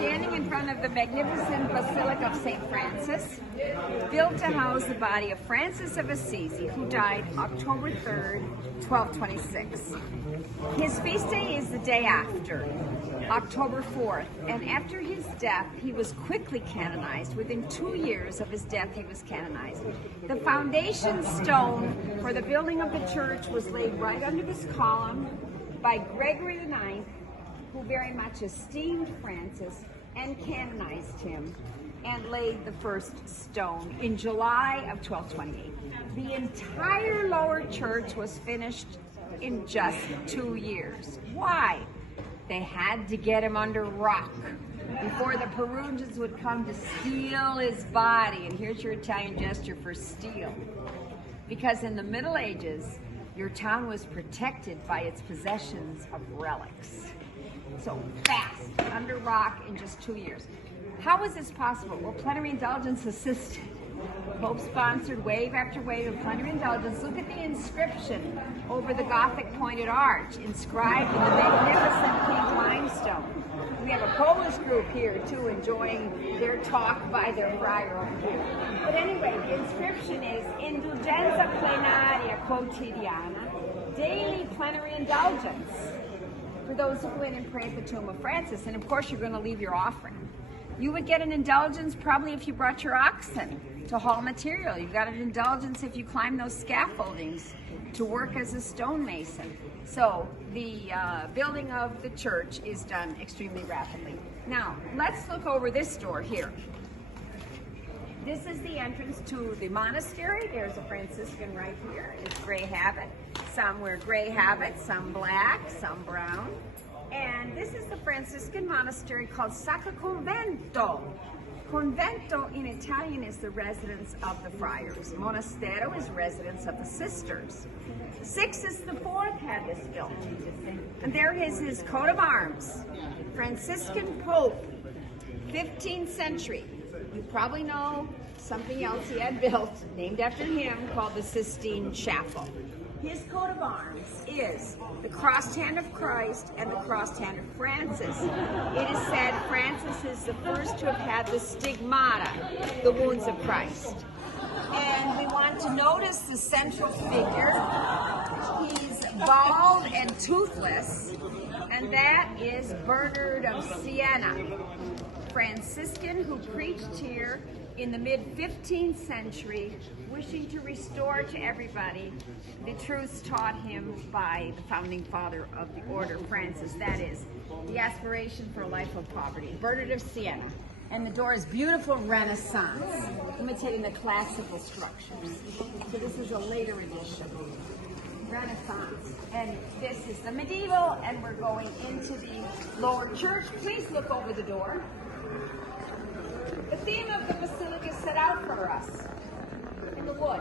standing in front of the magnificent Basilica of St. Francis, built to house the body of Francis of Assisi, who died October 3rd, 1226. His feast day is the day after, October 4th, and after his death, he was quickly canonized. Within 2 years of his death, he was canonized. The foundation stone for the building of the church was laid right under this column by Gregory IX, who very much esteemed Francis and canonized him and laid the first stone in July of 1228. The entire lower church was finished in just 2 years. Why? They had to get him under rock before the Peruvians would come to steal his body. And here's your Italian gesture for steal. Because in the Middle Ages, your town was protected by its possessions of relics. So fast, under rock in just 2 years. How was this possible? Well, plenary indulgence assisted. Pope sponsored wave after wave of plenary indulgence. Look at the inscription over the Gothic pointed arch, inscribed in the magnificent pink limestone. We have a Polish group here too, enjoying their talk by their friar over here. But anyway, the inscription is Indulgenza plenaria quotidiana, daily plenary indulgence for those who go in and pray at the tomb of Francis. And of course, you're going to leave your offering. You would get an indulgence probably if you brought your oxen to haul material. You got an indulgence if you climb those scaffoldings to work as a stonemason. So the building of the church is done extremely rapidly. Now, let's look over this door here. This is the entrance to the monastery. There's a Franciscan right here. It's gray habit. Some wear gray habit, some black, some brown. And this is the Franciscan monastery called Sacro Convento. Convento in Italian is the residence of the friars. Monastero is residence of the sisters. Sixtus IV had this built. And there is his coat of arms. Franciscan Pope, 15th century. You probably know something else he had built, named after him, called the Sistine Chapel. His coat of arms is the crossed hand of Christ and the crossed hand of Francis. It is said Francis is the first to have had the stigmata, the wounds of Christ. And we want to notice the central figure. He's bald and toothless, and that is Bernard of Siena, Franciscan who preached here in the mid-15th century, wishing to restore to everybody the truths taught him by the founding father of the order, Francis. That is, the aspiration for a life of poverty. Bernard of Siena. And the door is beautiful Renaissance, imitating the classical structures. So this is a later edition. Renaissance. And this is the medieval, and we're going into the lower church. Please look over the door. The theme of the Basilica set out for us in the wood.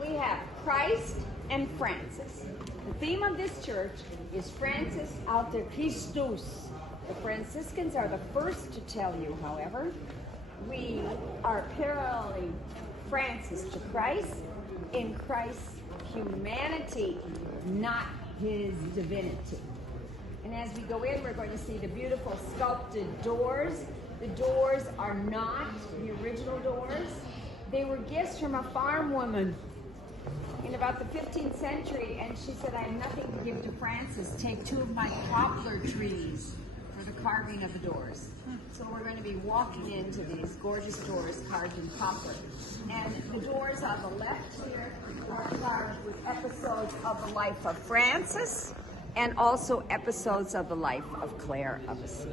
We have Christ and Francis. The theme of this church is Francis alter Christus. The Franciscans are the first to tell you, however, we are paralleling Francis to Christ in Christ's humanity, not his divinity. And as we go in, we're going to see the beautiful sculpted doors. The doors are not the original doors. They were gifts from a farm woman in about the 15th century, and she said, I have nothing to give to Francis. Take 2 of my poplar trees for the carving of the doors. So we're going to be walking into these gorgeous doors carved in poplar. And the doors on the left here are carved with episodes of the life of Francis and also episodes of the life of Clare of Assisi.